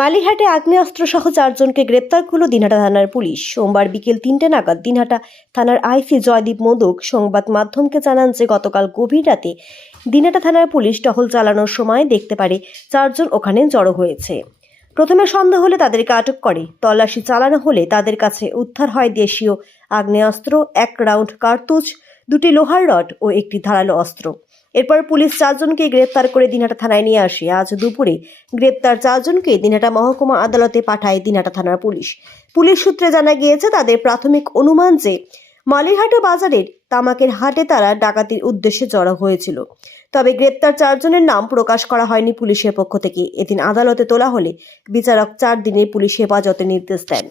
মালিহাটে আগ্নেয়াস্ত্রসহ চারজনকে গ্রেপ্তার করল দিনহাটা থানার পুলিশ। সোমবার বিকেল তিনটে নাগাদ দিনহাটা থানার আইসি জয়দীপ মোদক সংবাদ মাধ্যমকে জানান যে, গতকাল গভীর রাতে দিনহাটা থানার পুলিশ টহল চালানোর সময় দেখতে পারে চারজন ওখানে জড়ো হয়েছে। প্রথমে সন্দেহ হলে তাদেরকে আটক করে। তল্লাশি চালানো হলে তাদের কাছে উদ্ধার হয় দেশীয় আগ্নেয়াস্ত্র, এক রাউন্ড কার্তুজ, দুটি লোহার রড ও একটি ধারালো অস্ত্র। এরপর পুলিশ চারজনকে গ্রেপ্তার করে দিনহাটা থানায় নিয়ে আসে। আজ দুপুরে গ্রেপ্তার চারজনকে দিনহাটা মহকুমা আদালতে পাঠায় দিনহাটা থানার পুলিশ। পুলিশ সূত্রে জানা গিয়েছে, তাদের প্রাথমিক অনুমান যে মালিরহাটা বাজারের তামাকের হাটে তারা ডাকাতির উদ্দেশ্যে জড়ো হয়েছিল। তবে গ্রেপ্তার চারজনের নাম প্রকাশ করা হয়নি পুলিশের পক্ষ থেকে। এদিন আদালতে তোলা হলে বিচারক চার দিনের পুলিশ হেফাজতে নির্দেশ দেন।